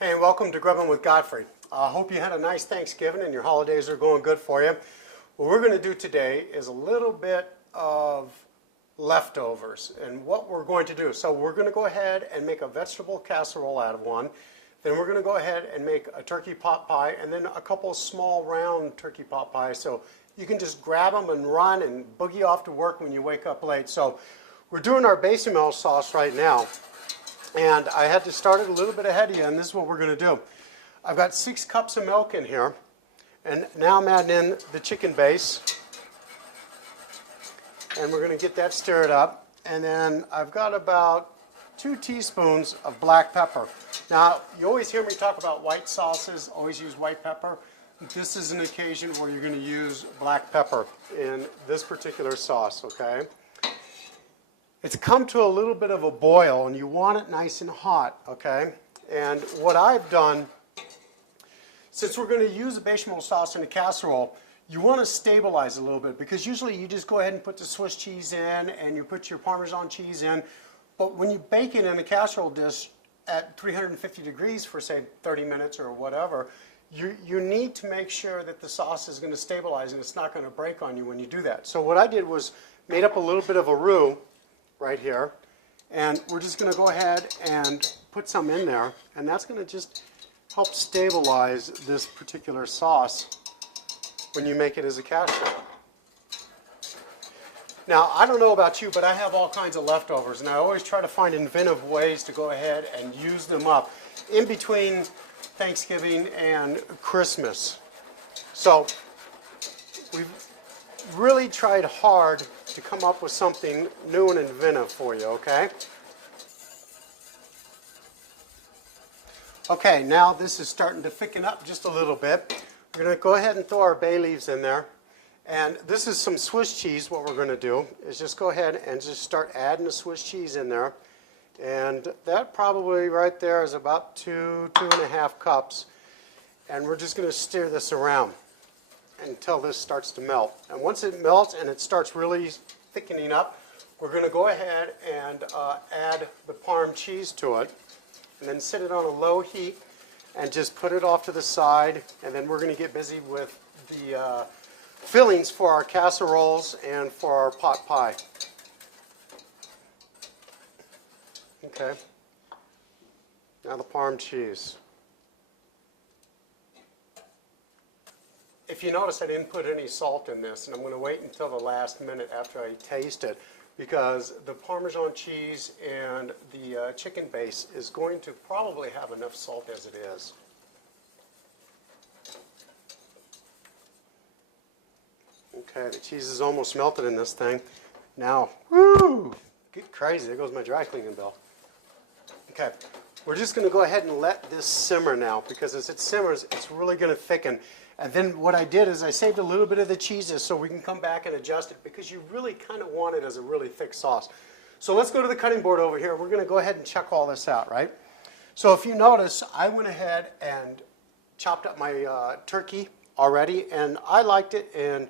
Hey, and welcome to Grubbin with Godfrey. I hope you had a nice Thanksgiving and your holidays are going good for you. What we're going to do today is a little bit of leftovers and what we're going to do. So we're going to go ahead and make a vegetable casserole out of one. Then we're going to go ahead and make a turkey pot pie and then a couple of small round turkey pot pies. So you can just grab them and run and boogie off to work when you wake up late. So we're doing our bechamel sauce right now. And I had to start it a little bit ahead of you, and this is what we're going to do. I've got 6 cups of milk in here, and now I'm adding in the chicken base. And we're going to get that stirred up. And then I've got about 2 teaspoons of black pepper. Now, you always hear me talk about white sauces, always use white pepper. This is an occasion where you're going to use black pepper in this particular sauce, okay? It's come to a little bit of a boil, and you want it nice and hot, okay? And what I've done, since we're going to use a bechamel sauce in a casserole, you want to stabilize a little bit, because usually you just go ahead and put the Swiss cheese in and you put your Parmesan cheese in. But when you bake it in a casserole dish at 350 degrees for, say, 30 minutes or whatever, you need to make sure that the sauce is going to stabilize and it's not going to break on you when you do that. So what I did was made up a little bit of a roux right here, and we're just going to go ahead and put some in there, and that's going to just help stabilize this particular sauce when you make it as a casserole. Now, I don't know about you, but I have all kinds of leftovers, and I always try to find inventive ways to go ahead and use them up in between Thanksgiving and Christmas. So we've really tried hard to come up with something new and inventive for you, okay? Okay, now this is starting to thicken up just a little bit. We're going to go ahead and throw our bay leaves in there. And this is some Swiss cheese. What we're going to do is just go ahead and just start adding the Swiss cheese in there. And that probably right there is about 2.5 cups. And we're just going to stir this around until this starts to melt. And once it melts and it starts really thickening up, we're going to go ahead and add the Parm cheese to it, and then set it on a low heat and just put it off to the side. And then we're going to get busy with the fillings for our casseroles and for our pot pie. Okay. Now the Parm cheese. If you notice, I didn't put any salt in this, and I'm going to wait until the last minute after I taste it, because the Parmesan cheese and the chicken base is going to probably have enough salt as it is. Okay, the cheese is almost melted in this thing. Now, woo, get crazy, there goes my dry cleaning bill. Okay, we're just going to go ahead and let this simmer now, because as it simmers, it's really going to thicken. And then what I did is I saved a little bit of the cheeses so we can come back and adjust it, because you really kind of want it as a really thick sauce. So let's go to the cutting board over here. We're going to go ahead and check all this out, right? So if you notice, I went ahead and chopped up my turkey already, and I liked it in,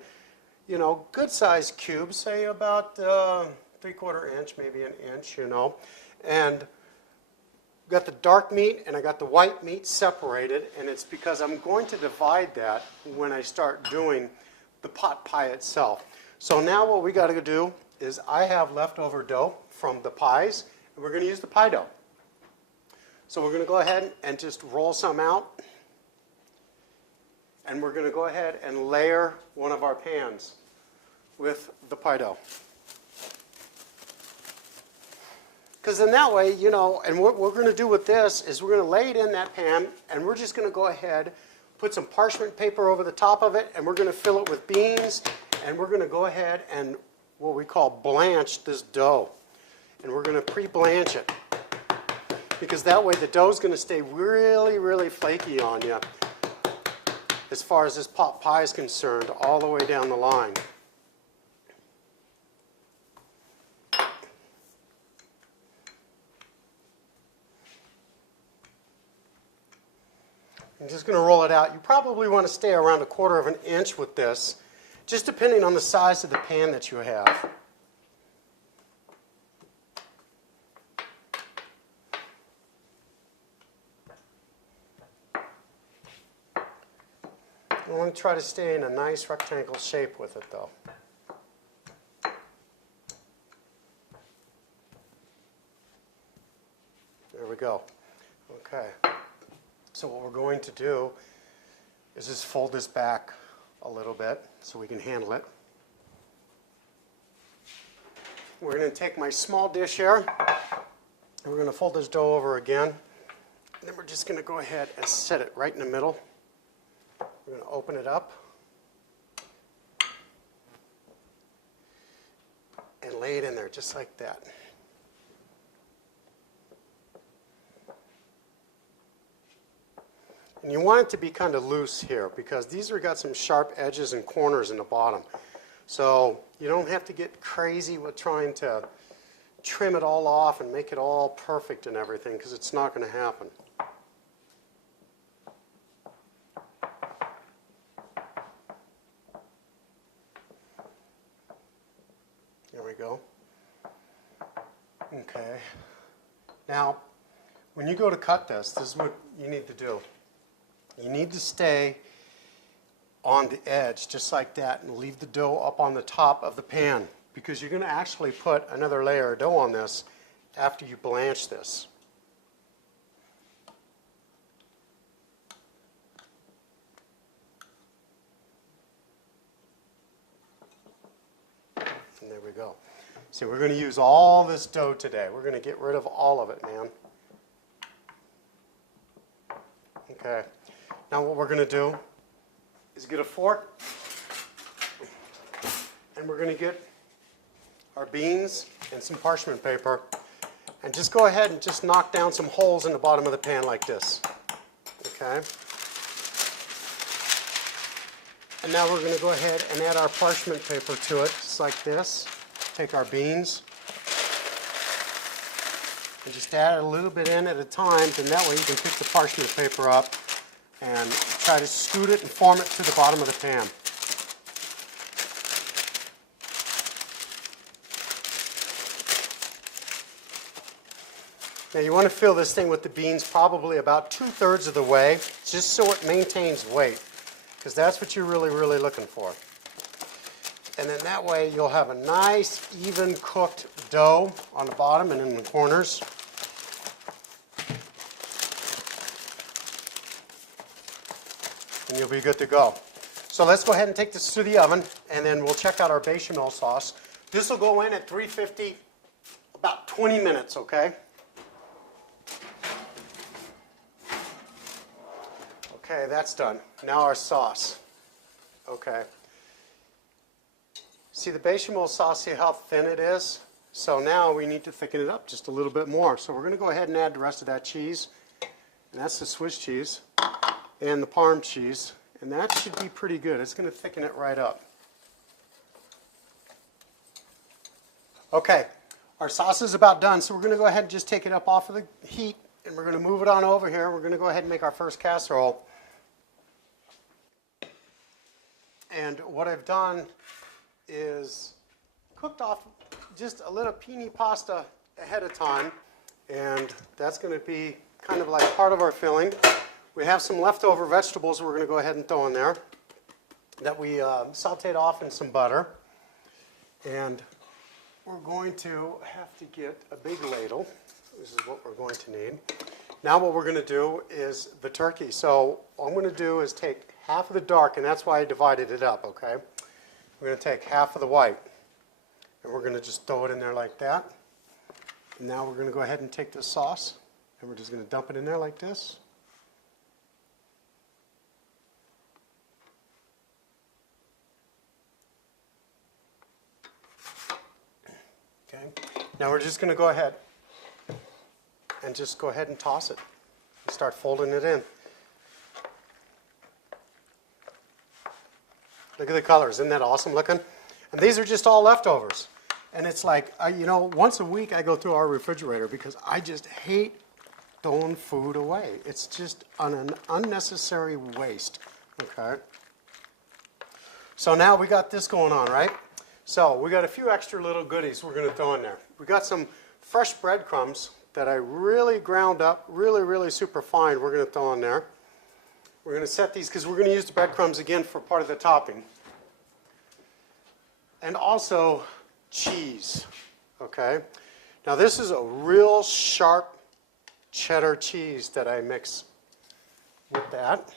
you know, good sized cubes, say about 3/4 inch, maybe an inch, you know. And got the dark meat and I got the white meat separated, and it's because I'm going to divide that when I start doing the pot pie itself. So now what we got to do is I have leftover dough from the pies, and we're going to use the pie dough. So we're going to go ahead and just roll some out, and we're going to go ahead and layer one of our pans with the pie dough. Because in that way, you know, and what we're going to do with this is we're going to lay it in that pan, and we're just going to go ahead, put some parchment paper over the top of it, and we're going to fill it with beans, and we're going to go ahead and what we call blanch this dough. And we're going to pre-blanch it, because that way the dough is going to stay really, really flaky on you as far as this pot pie is concerned, all the way down the line. I'm just going to roll it out. You probably want to stay around 1/4 inch with this, just depending on the size of the pan that you have. We want to try to stay in a nice rectangle shape with it though. There we go. Okay. So what we're going to do is just fold this back a little bit so we can handle it. We're going to take my small dish here, and we're going to fold this dough over again. And then we're just going to go ahead and set it right in the middle. We're going to open it up and lay it in there just like that. And you want it to be kind of loose here because these are got some sharp edges and corners in the bottom. So you don't have to get crazy with trying to trim it all off and make it all perfect and everything because it's not going to happen. There we go. Okay. Now, when you go to cut this, this is what you need to do. You need to stay on the edge just like that and leave the dough up on the top of the pan because you're going to actually put another layer of dough on this after you blanch this. And there we go. See, we're going to use all this dough today. We're going to get rid of all of it, man. Okay. Now what we're going to do is get a fork, and we're going to get our beans and some parchment paper, and just go ahead and just knock down some holes in the bottom of the pan like this. Okay? And now we're going to go ahead and add our parchment paper to it, just like this. Take our beans and just add a little bit in at a time, and that way you can pick the parchment paper up and try to scoot it and form it to the bottom of the pan. Now you want to fill this thing with the beans probably about 2/3 of the way, just so it maintains weight, because that's what you're really, really looking for. And then that way you'll have a nice, even cooked dough on the bottom and in the corners. And you'll be good to go. So let's go ahead and take this to the oven, and then we'll check out our bechamel sauce. This will go in at 350 about 20 minutes, okay? Okay, that's done. Now our sauce. Okay. See the bechamel sauce, see how thin it is? So now we need to thicken it up just a little bit more. So we're going to go ahead and add the rest of that cheese. And that's the Swiss cheese and the Parm cheese, and that should be pretty good. It's going to thicken it right up. Okay, our sauce is about done, so we're going to go ahead and just take it up off of the heat, and we're going to move it on over here. We're going to go ahead and make our first casserole. And what I've done is cooked off just a little penne pasta ahead of time, and that's going to be kind of like part of our filling. We have some leftover vegetables we're going to go ahead and throw in there that we sauteed off in some butter. And we're going to have to get a big ladle. This is what we're going to need. Now what we're going to do is the turkey. So all I'm going to do is take half of the dark, and that's why I divided it up, okay? We're going to take half of the white, and we're going to just throw it in there like that. And now we're going to go ahead and take this sauce, and we're just going to dump it in there like this. Okay. Now we're just going to go ahead and toss it and start folding it in. Look at the colors. Isn't that awesome looking? And these are just all leftovers. And it's like, once a week I go through our refrigerator because I just hate throwing food away. It's just an unnecessary waste. Okay. So now we got this going on, right? So we got a few extra little goodies we're going to throw in there. We got some fresh breadcrumbs that I really ground up, really, really super fine. We're going to throw in there. We're going to set these because we're going to use the breadcrumbs again for part of the topping. And also cheese, okay? Now this is a real sharp cheddar cheese that I mix with that.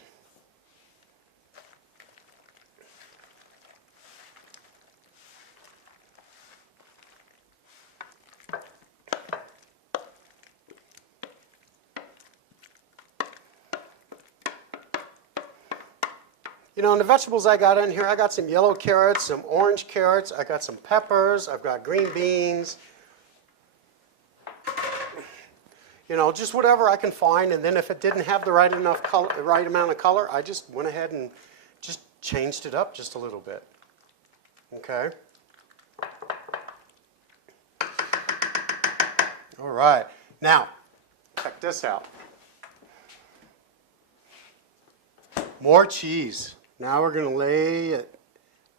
You know, and the vegetables I got in here, I got some yellow carrots, some orange carrots, I got some peppers, I've got green beans. You know, just whatever I can find, and then if it didn't have the right enough color, the right amount of color, I just went ahead and just changed it up just a little bit. Okay. All right. Now, check this out. More cheese. Now we're going to lay it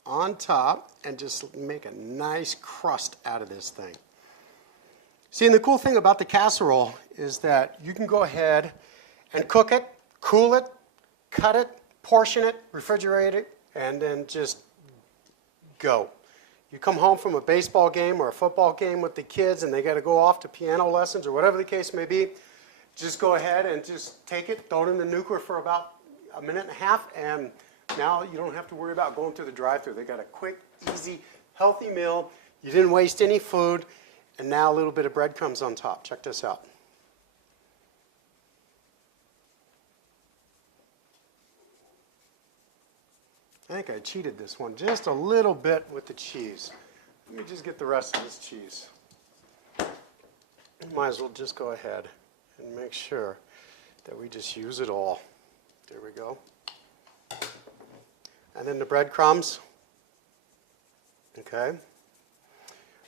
on top and just make a nice crust out of this thing. See, and the cool thing about the casserole is that you can go ahead and cook it, cool it, cut it, portion it, refrigerate it, and then just go. You come home from a baseball game or a football game with the kids and they got to go off to piano lessons or whatever the case may be, just go ahead and just take it, throw it in the nuker for about a minute and a half, and now you don't have to worry about going through the drive-thru. They got a quick, easy, healthy meal. You didn't waste any food, and now a little bit of breadcrumbs on top. Check this out. I think I cheated this one just a little bit with the cheese. Let me just get the rest of this cheese. Might as well just go ahead and make sure that we just use it all. There we go. And then the breadcrumbs. Okay.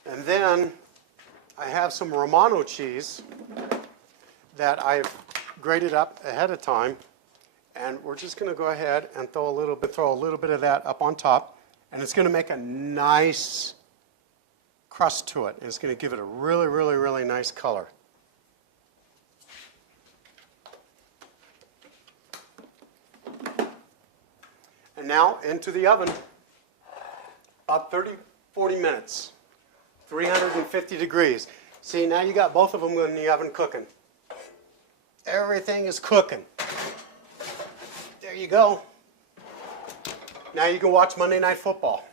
And then I have some Romano cheese that I've grated up ahead of time. And we're just going to go ahead and throw a little bit of that up on top. And it's going to make a nice crust to it. And it's going to give it a really, really, really nice color. And now into the oven, about 30-40 minutes, 350 degrees. See, now you got both of them in the oven cooking. Everything is cooking. There you go. Now you can watch Monday Night Football.